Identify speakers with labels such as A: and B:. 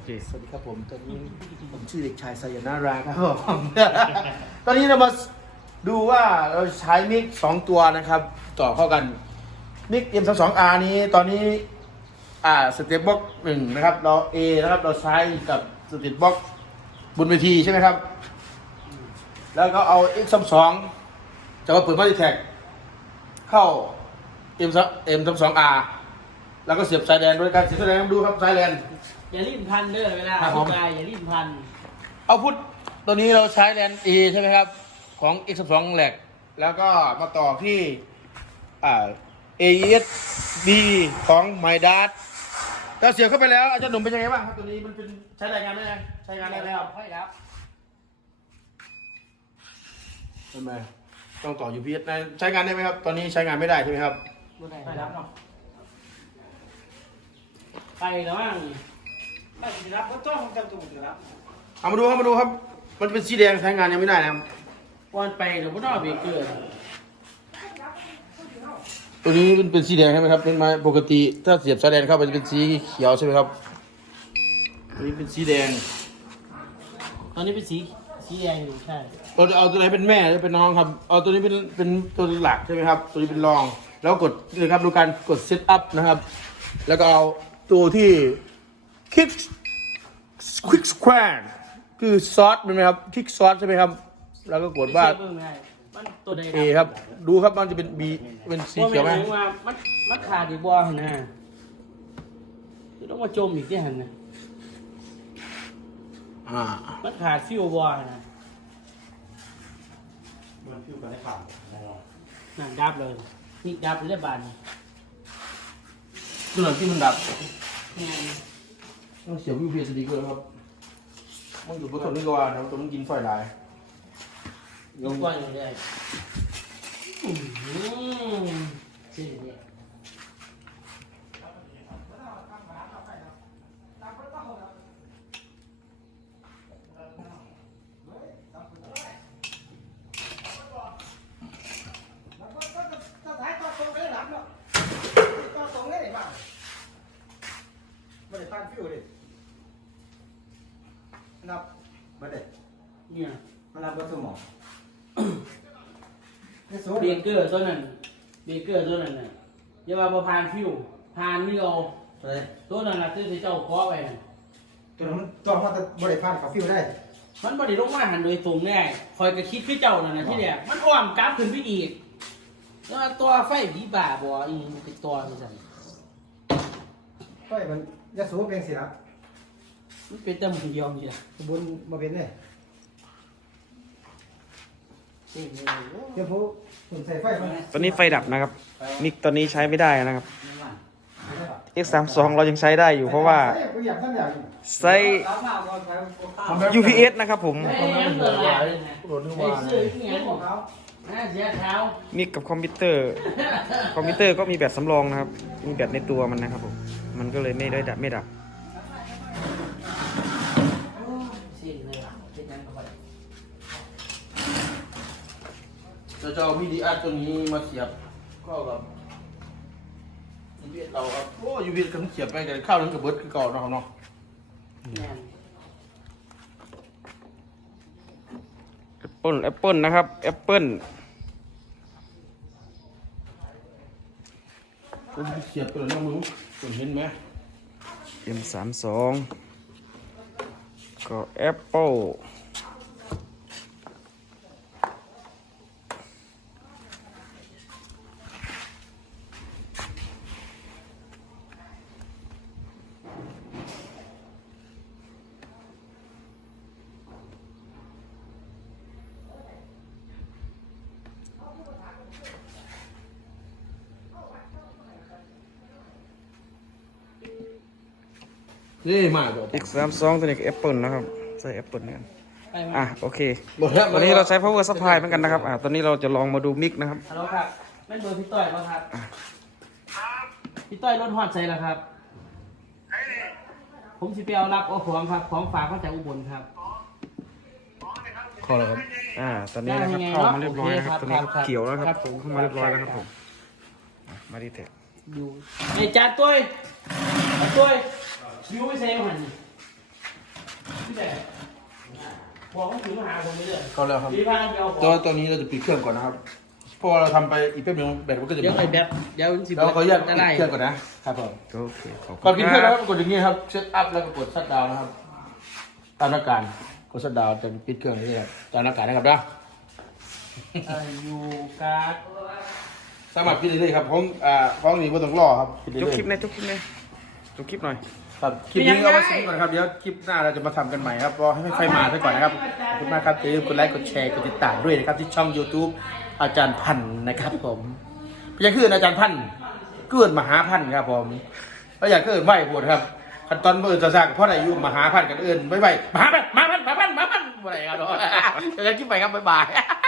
A: เคสวัสดีครับผมตอนนี้ผมชื่อเด็กชายสยนาราครับผมตอนนี้เรามาดูว่าเราใช้มิก2ตัวนะครับต่อเข้ากันมิก M32R นี้ตอนนี้สเตปบ็อก1นะครับเรา A นะครับเราใช้กับสเตปบ็อกบนเวทีใช่ไหมครับแล้วก็เอา X32 จะมาเปิดมัลติแท็กเข้า M32R แล้วก็เสียบสายแดนด้วยการเสียบสายแดนดูครับสายแดน
B: อย่ารีบพันเด้อเวลา
A: ครับ
B: อ
A: ผม
B: ธิบายอย่ารีบพัน
A: เอาพุทตัวนี้เราใช้แลน A ใช่ไหมครับของ X12 แหลกแล้วก็มาต่อที่AES B ของ My Dart ถ้าเสียบเข้าไปแล้วอาจารย์หนุ่มเป็นยังไงบ้างครับตัวนี้มันเป็นใช้รายงานได้ไหมใช้งานได้แล้ว
B: ค่อยรับ
A: ทำไมต้องต่อ UPS นะใช้งานได้ไหมครับตอนนี้ใช้งานไม่ได้ใช่ไหมครับ
B: ไปรับเนาะไปแล้วมั้ง
C: ไม่สิรับก็ต้องจำตัวสิรับ
A: เอามาดูครับมันเป็นสีแดงใช้งานยังไม่ได้นะครับ
B: วันไปเดี๋ยวพ่อน้องเบเกอร์
A: ตัวนี้เป็นสีแดงใช่ไหมครับเป็นไม้ปกติถ้าเสียบสายแดนเข้าไปจะเป็นสีเขียวใช่ไหมครับตัวนี้เป็นสีแดง
B: ตอนนี้เป็นสีแดงอยู่ใช่
A: เราจะเอาตัวไหนเป็นแม่หรือเป็นน้องครับเอาตัวนี้เป็นตัวหลักใช่ไหมครับตัวนี้เป็นรองแล้วกดเลยครับดูการกดเซตอัพนะครับแล้วก็เอาตัวที่คลิกสแควร์คือซอสเป็นไหมครับคลิกซอสใช่ไหมครับแล้วก็กดว่า
B: เบิ่งไงมันตัวใด
A: A ครับดูครับมันจะเป็น B เป็นสีเขียวไหม
B: ว่ามันขาดอีกบ่หั่นนะคือต้องมาจมอีกที่หันนะ มันขาดฟิวบ่หั่นนะ
C: มันฟิวกันได้ข่าว
B: นั่นดับเลยนี่ดับเรียบบานนี่
A: ตัวไหนที่มันดับ
B: แม่น
A: ต้องเสียบวิวเพียสดีเกินครับมันอยู่บนถนนนี่ก็ว่านะตัวมันกินไฟหลาย
B: ยกกว้างเลยสิเนี่ย
C: ถ้าสายต่อตรงไม่ได้รับเนาะต่อตรงได้ไหมบ้างไม่ได้ผ่านฟิวดินับไม่ได้
B: เนี่ย
C: มันนับก็สมอง
B: เบเกอร์ตัวนั้นน่ะอย่าว่าบ่ผ่านฟิวผ่านนี่เอา
C: อะไร
B: ตัวนั้นน่ะที่เจ้าขอไว้น่ะ
C: ตัวนั้นมันต้องว่าจะไม่ได้ผ่านกับฟิวได้
B: มันบ่ได้ลงมาหันโดยตรงแน่คอยก็คิดคือเจ้านั่นน่ะที่แรกมันอ้อมกลับขึ้นไปอีกแล้วตัวไฟผีบ้าบ่อีมันเป็นตัวจังซั่น
C: ก็มันยาสูบเพียงสิครับ
B: มันเป็นแต่หมึงยอมนี่ล่ะ
C: บุญมาเป็นเนี่ย
B: นี่นี่โอ้
C: เดี๋ยวผู้ผมใส่ไฟมา
D: ตอนนี้ไฟดับนะครับมิกตอนนี้ใช้ไม่ได้นะครับ X32 เรายังใช้ได้อยู่เพราะว่าใช้ UPS นะครับผม
B: เฮ้ยยังเปิดหลายเลยนะ
A: โดนนึก
B: ไอ้
A: ว่า
B: เสื้อที่เงี้ยของเขาเสียเท้า
D: มิกกับคอมพิวเตอร์ก็มีแบตสำรองนะครับ มีแบตในตัวมันนะครับผมมันก็เลยไม่ดับ
B: สิ้นเลยว่ะเป็นยังไง
A: จะเอาพีดีอาร์ตัวนี้มาเสียบเข้ากับ UPS เราครับโอ้ UPS กันเสียบไปกันเข้านั้นกับเบิร์ดคือเก่าเนาะครับเนาะ
B: แม่น
D: Apple นะครับ Apple
A: ตัวที่เสียบตัวนั้นมึงคุณเห็นไหม
D: M32 ก็ Apple
A: นี่มาบอก
D: X32 ตัวนี้ก็ Apple นะครับใช้ Apple เนี่ย
B: ไปมา
D: โอเค
A: หมดแล้ว
D: ตอนนี้เราใช้ power supply เหมือนกันนะครับตอนนี้เราจะลองมาดูมิกนะครับ
B: ฮัลโหลครับแม่นเบอร์พี่ต้อยป่ะครับพี่ต้อยรถฮอดใส่แล้วครับ ผมสิไปเอารับเอาของครับของฝากมาจากอุบลครับ
A: ขอเลยครับ
D: ตอนนี้นะครับ
B: ได้ไง
D: เข้ามาเรียบร้อยนะครับ
B: โอ
D: ตอน
B: เค
D: นี้
B: ครับ
D: เขียวแล้วค
B: ครั
D: รับบ
B: ผม
D: เข้ามาเรียบร้อยแล้วครับผมมาดีเทค
B: อยู่ไอ้จัดตุ้ยจัดตุ้ยชิวไม่ใช่หันบอกว่าถึงมาหาผมไม่เลย
A: เข้าแล้วครับ
B: พี่พาไปเอาข
A: ตั
B: อ
A: ว
B: ง
A: ตัวนี้เราจะปิดเครื่องก่อนนะครับเพราะว่าเราทำไปอีกแป๊บนึงแบตมันก็จะ
B: เดี๋ยวไอ้แบบเดี๋ยวสิ
A: เราขออนุญาตปิด
B: ได้
A: เครื่องก่อนนะครับผม
D: โอเคขอบ
A: ก่อน
D: คุ
A: ปิ
D: ณ
A: ด
D: ค
A: เครื่อง
D: รั
A: แล้ว
D: บ
A: กดอย่างนี้ครับเซตอัพแล้วก็กดชัตดาวน์นะครับตามหน้าการกดชัตดาวน์จะปิดเครื่องนี่ครับตามหน้าการนะครับนะ
B: อยู่การ์ด
A: สามารถปิดได้เลยครับของนี้ไม่ต้องรอครับปิดได้
D: จบ
A: เลย
D: คลิปหน่อยจบคลิปหน่อยจบคลิปหน่อย
A: ครับคลิปนี้เอาไว้สิ้นก่อนครับเดี๋ยวคลิปหน้าเราจะมาทำกันใหม่ครับรอให้ไฟมาซะก่อนนะครับขอบคุณมากครับอย่าลืมกดไลค์กดแชร์กดติดตามด้วยนะครับที่ช่อง YouTube อาจารย์พันธ์นะครับผมพี่ยังคืออาจารย์พันธ์เกินมหาพันธ์ครับผมแล้วอยากเกินไหวโหดครับขั้นตอนเบอร์จะสร้างเพราะอายุมหาพันธ์กันเอื่นไม่ไหวมหาพันธ์มหาพันธ์มหาพันธ์มหาพันธ์อะไรครับเดี๋ยวจะคลิปไปครับบ๊ายบาย